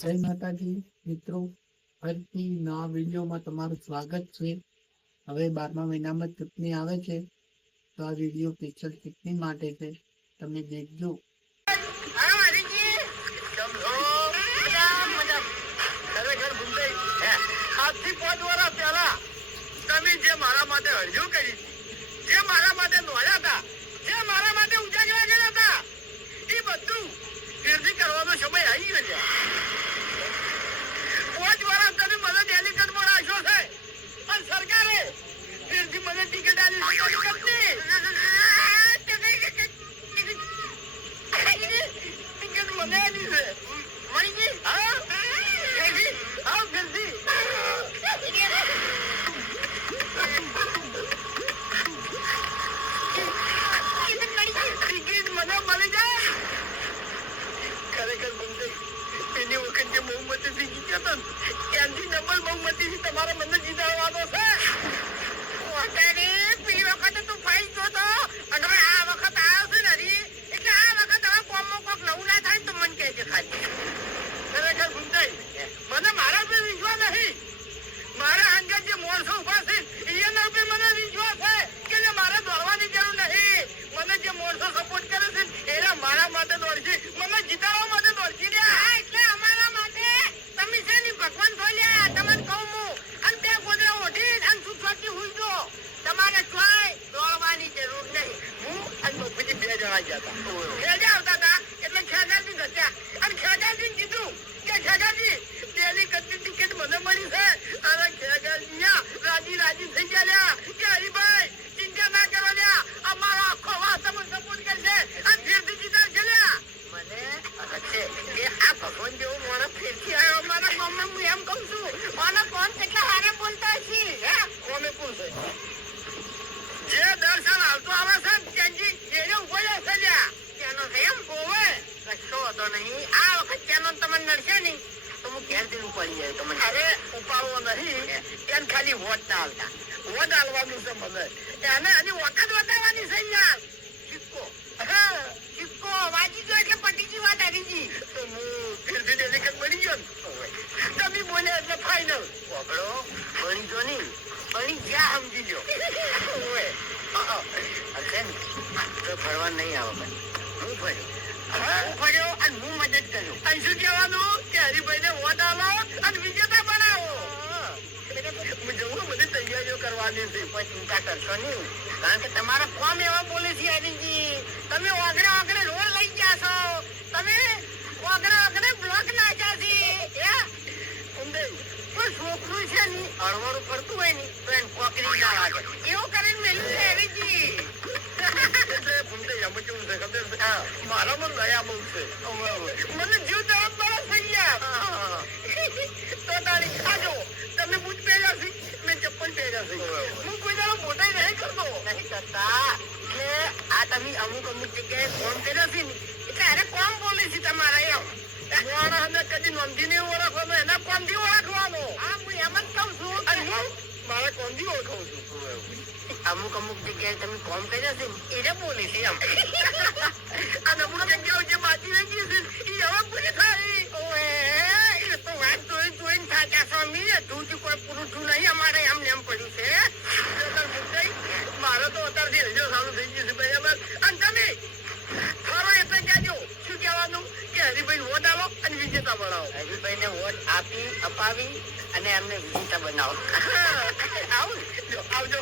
જય માતાજી મિત્રો, ફરીથી નવા વિડીયોમાં તમારું સ્વાગત છે. હવે 12મા મહિનામાં ચૂંટણી આવે છે, તો આ વિડીયો સ્પેશિયલ ચૂંટણી માટે છે. તમે દેખજો. તમે જે મારા માટે હરજો કરી, જે મારા માટે નોળ્યા હતા, જે મારા માટે ઉજાગરા કર્યા હતા, એ બધું ફેરથી કરવાનો સમય આવી ગયો. 5 વર્ષ તમે મને ડેલિગેટમાં રાખ્યો છે, પણ સરકારે ફેરથી મને ટિકિટ આપી ટિકિટ મને આપી છે. મળી ગઈ? હા ફેરથી ટિકિટ મને મળી જાય. ખરેખર બંધ એની વખત જે બહુમતીથી જીત્યો હતો ત્યાંથી ડબલ બહુમતીથી તમારે મને જીતાડવાનો છે. પેલી વખતે તું ફાઈ ગયો તો અને હવે આ વખત આવ્યો છે ને હરી, એટલે આ વખત હવે કોમમાં કોક નવું ના થાય તો મને કહેજે ખાલી. ખરેખર ગુંજાઈ મને મારા પર વિશ્વાસ નહીં. મારા અંગત જે માણસો ઉભા છે એના ઉપર મને વિશ્વાસ છે કે જે મારે દોડવાની જરૂર નહીં. મને જે માણસો સપોર્ટ કરે છે એના મારા માટે દોડશે, મને જીતાડવા માટે દોડશે. એટલે અમારા માટે તમે છે ને ભગવાન બોલ્યા તમને કહું હું અને બે ગોદરા ઓઢી અને સુખથી હુઈ દો. તમારે કોઈ દોડવાની જરૂર નહીં. હું અને મફતી 2 જણા ગયા હતા. ખેજા આવતા હતા એટલે ખેજાજી ઘટ્યા અને ખેજાજી કીધું કે ખેજાજી પેલી કચ્છી ટિકિટ મને મળી છે. અને ખેજાજી રાજી થઈ ગયા કે હરીભાઈ ચિંતા ના કરો લ્યા, અમારો આખો વાસ તમને સપોર્ટ કરશે અને ફેરથી જીતાડશે લ્યા. મને છે કે આ ભગવાન જેવો માણસ ફેરથી આવ્યો અમારા ગામમાં. હું એમ કહું છું મને કોણ કેટલા હારે બોલતા હશે? હે કોને પૂછે જે દર્શન આવતો આવે છે ત્યાંથી એને ઉભો રહેશે લ્યા. ત્યાંનો છે એમ હોવે કશો હતો નહીં. આ વખત ત્યાંનો તમને નડશે નહીં તો હું ઘેર જઈને ઉપાડી જાય તમને. અરે ઉપાડવો નહીં, એમ ખાલી વોટ ના આવતા વોટ આલવાનું છે મને. એને હજી વખત બતાવવાની છે યાર. સિક્કો સિક્કો વાંચી ગયો એટલે પટીજી વાત હરીજી. તો હું ફેરથી ડેલિકેટ બની ગયો ને તમે બોલ્યા એટલે ફાઈનલ. પકડો બની ગયો નહીં, બની જ્યાં સમજી લો. તો ફરવા નહીં આવે હું ફર્યો અને હું મદદ કર્યો. અને શું કહેવાનું કે હરિભાઈ ને વોટ આલો અને વિજેતા બનાવો. બધી તૈયારીઓ કરવાની છે. કોઈ ચિંતા કરશો નહીં, કારણ કે તમારા કોમ એવા બોલે છે હરીજી. તમે ઓગણે ઓગણે રોડ લઈ ગયા છો, તમે ઓગણે ઓગણે બ્લોક નાખ્યા છે. કોઈ છોકરું છે ને અળવરું ફરતું હોય ને તો એને કોકરી ના લાગે એવું કરીને મેલું છે હરીજી. મારામાં દયા બહુ છે. મને જીવ જવાબદાર થઈ ગયા. તો તારી ખાજો તમે બૂટ પહેર્યા છે, મેં ચપ્પલ પહેર્યા છે. હું કોઈ દાડો મોટાઈ નહીં કરતો નહીં કરતા. એટલે આ તમે અમુક જગ્યાએ ફોન કર્યો છે ને એટલે અરે કોમ બોલે છે તમારા એમ માણસને કદી નોંધીને ઓળખવાનો એના કોમથી ઓળખવાનો. હા હું એમ જ કહું છું અને હું મારા કોમથી ઓળખું છું. અમુક જગ્યાએ તમે કોમ કર્યા છે એને બોલે છે એમ. અને અમુક જગ્યાઓ જે બાકી રહી ગઈ છે એ હવે પૂરી થાય. એ તો વાત જોઈને થાક્યા છો અમે. તું જ કોઈ પૂરું થયું નહીં અમારે એમ ને એમ પડ્યું છે. મારે તો અત્યારથી હજો સારું થઈ ગયું છે બરાબર. અને તમે ખરો એટલે કહેજો શું કહેવાનું કે હરિભાઈ વોટ આવો અને વિજેતા બનાવો. હરિભાઈ ને વોટ અપાવી અને એમને વિજેતા બનાવો. આવજો.